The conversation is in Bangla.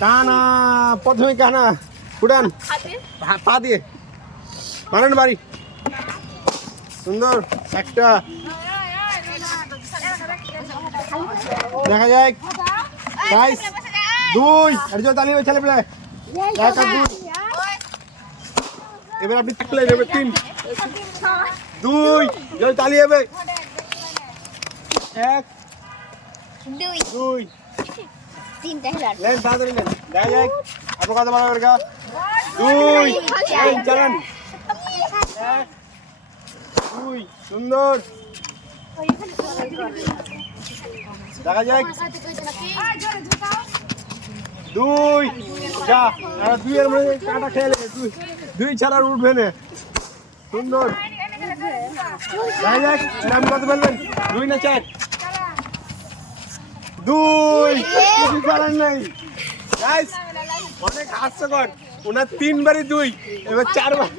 কানা প্রথমে কানা উড়ান পা দিয়ে মারেন বাড়ি সুন্দর একটা দেখা যায় গাইস দুই আর যে তালি ছেলে পেলে এক আর দুই এবার আপনি থাকলে নেবে তিন দুই জল তালি হবে এক দুই দুই তিন তাহলে লেন তাড়াতাড়ি লেন দেখা যায় আপনার কথা বলা হবে দুই তিন চলেন এক দুই সুন্দর দেখা যায় দুই যা আর দুই এর মধ্যে কাটা খেলে দুই দুই ছাড়া আর উঠবে না সুন্দর দেখা যায় নাম কত বলবেন দুই না চার দুই কিছু করার নাই গাইস অনেক হাস্যকর ওনার তিনবারই দুই এবার চারবার